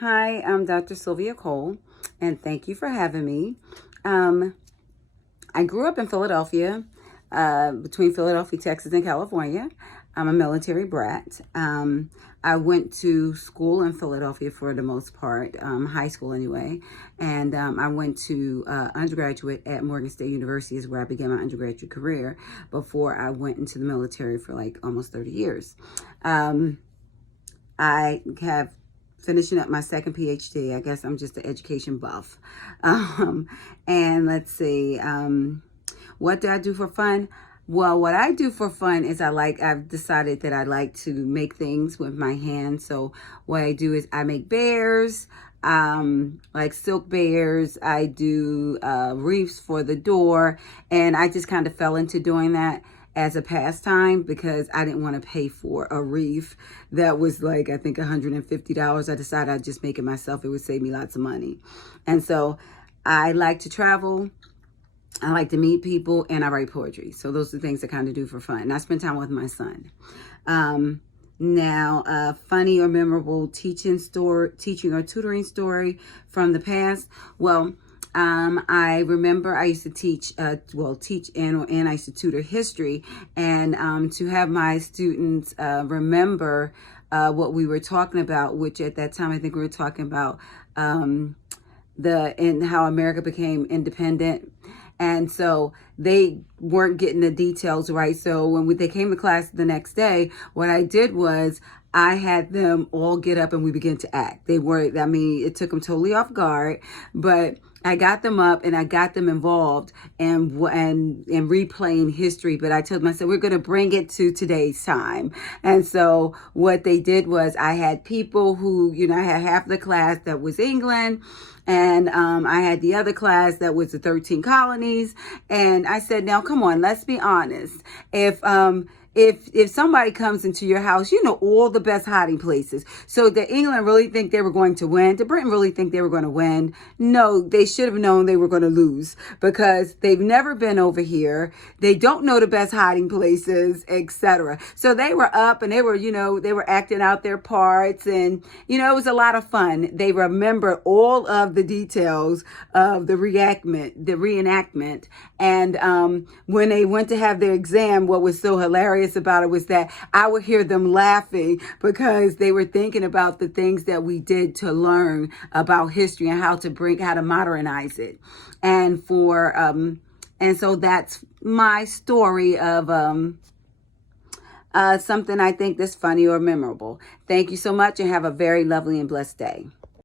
Hi, I'm Dr. Sylvia Cole, and thank you for having me. I grew up in Philadelphia, between Philadelphia, Texas, and California. I'm a military brat. I went to school in Philadelphia for the most part, high school anyway, and I went to undergraduate at Morgan State University is where I began my undergraduate career before I went into the military for like almost 30 years. I have finishing up my second PhD. I guess I'm just an education buff. And let's see, what do I do for fun? Well, what I do for fun is I've decided that I like to make things with my hands. So what I do is I make bears, like silk bears. I do wreaths for the door, and I just kind of fell into doing that as a pastime because I didn't want to pay for a wreath that was like, I think $150. I decided I'd just make it myself. It would save me lots of money. And so I like to travel. I like to meet people, and I write poetry. So those are the things I kind of do for fun. And I spend time with my son. Now, funny or memorable teaching or tutoring story from the past. Well, I remember I used to teach and I used to tutor history, and to have my students remember what we were talking about, which at that time I think we were talking about and how America became independent. And so they weren't getting the details right. So when they came to class the next day, what I did was I had them all get up and we began to act. It took them totally off guard, but I got them up and I got them involved and replaying history. But I told them, I said, we're going to bring it to today's time. And so what they did was I had people who, I had half the class that was England, and I had the other class that was the 13 colonies. And I said, now, come on, let's be honest. If somebody comes into your house, you know all the best hiding places. So did England really think they were going to win? Did Britain really think they were going to win? No, they should have known they were going to lose because they've never been over here. They don't know the best hiding places, etc. So they were up and they were acting out their parts, and it was a lot of fun. They remembered all of the details of the reenactment. And when they went to have their exam, what was so hilarious about it was that I would hear them laughing because they were thinking about the things that we did to learn about history and how to modernize it. And so that's my story of something I think that's funny or memorable. Thank you so much and have a very lovely and blessed day.